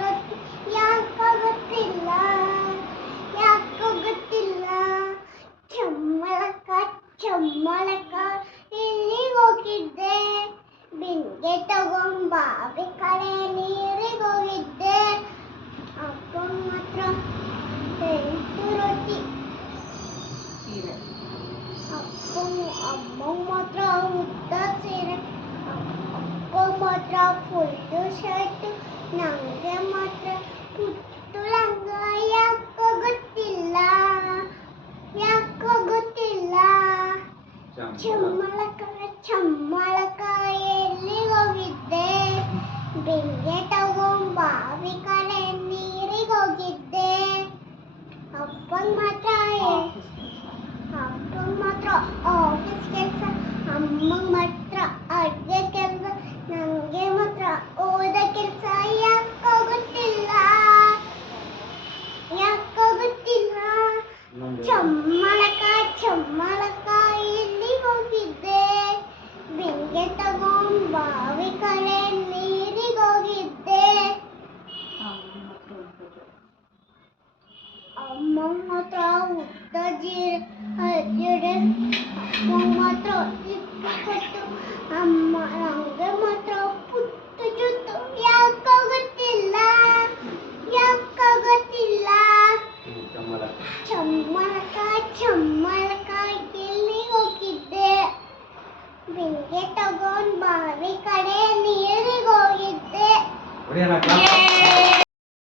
ರೊಟ್ಟಿ ಯಾಕೋ ಗೊತ್ತಿಲ್ಲ, ಯಾಕೋ ಗೊತ್ತಿಲ್ಲ. ಚಮ್ಮಳಕ ಚಮ್ಮಳಕ ಎಲ್ಲಿಗೆ ಹೋಗಿದ್ದೆ, ಬಿಂಗೆ ತಗೊಂಬಾವಿ ಕಡೆ ನೀರಿಗೆ ಹೋಗಿದ್ದೆ. ಅಪ್ಪ ಮಾತ್ರ 8 ರೊಟ್ಟಿ, ಅಮ್ಮ ಮಾತ್ರ ಉದ್ದ ಸೀರೆ, ಅಪ್ಪ ಮಾತ್ರ ಫುಲ್ಲು ಶರ್ಟ್, ನಂಗೆ ಮಾತ್ರ ಪುಟ್ಟು ಲಂಗ. ಯಾಕೋ ಗೊತ್ತಿಲ್ಲ, ಯಾಕೋ ಗೊತ್ತಿಲ್ಲ. ಚಮ್ಮಳಕ ಚಮ್ಮಳಕ ಎಲ್ಲಿಗೆ ಹೋಗಿದ್ದೆ, ಬಿಂಗೆ ತಗೊಂಬಾವಿ ಕಡೆ ನೀರಿಗೆ ಹೋಗಿದ್ದೆ. ಅಪ್ಪಂಗೆ ಮಾತ್ರ ಆಫೀಸ್ ಕೆಲಸ, ಅಮ್ಮಂಗೆ ಮಾತ್ರ ಅಡುಗೆ ಕೆಲಸ, ನನಗೆ ಮಾತ್ರ ಓದ ಕೆಲಸ. ಯಾಕೋ ಗೊತ್ತಿಲ್ಲ, ಯಾಕೋ ಗೊತ್ತಿಲ್ಲ. ಚಮ್ಮಳಕ ಚಮ್ಮಳಕ ಎಲ್ಲಿಗೆ ಹೋಗಿದ್ದೆ, ಬಿಂಗೆ ತಗೊಂಬಾವಿ ಕಡೆ ನೀರಿಗೆ ಹೋಗಿದ್ದೆ. ಅಮ್ಮ ಮಾತ್ರ ಉದ್ದ ಜೀರೆ, ಅಮ್ಮ ಮಾತ್ರ ಇಪ್ಪತ್ತು, ಅಮ್ಮ ನಂಗೆ ಮಾತ್ರ ಪುಟ್ಟು ಜುಟ್ಟು. ಯಾಕೋ ಗೊತ್ತಿಲ್ಲ, ಯಾಕೋ ಗೊತ್ತಿಲ್ಲ. ಚಮ್ಮಳಕ ಚಮ್ಮಳಕ ಎಲ್ಲಿಗೆ ಹೋಗಿದ್ದೆ, ಬಿಂಗೆ ತಗೊಂಡು ಬಾವಿ ಕಡೆ ನೀರಿಗೆ ಹೋಗಿದ್ದೆ.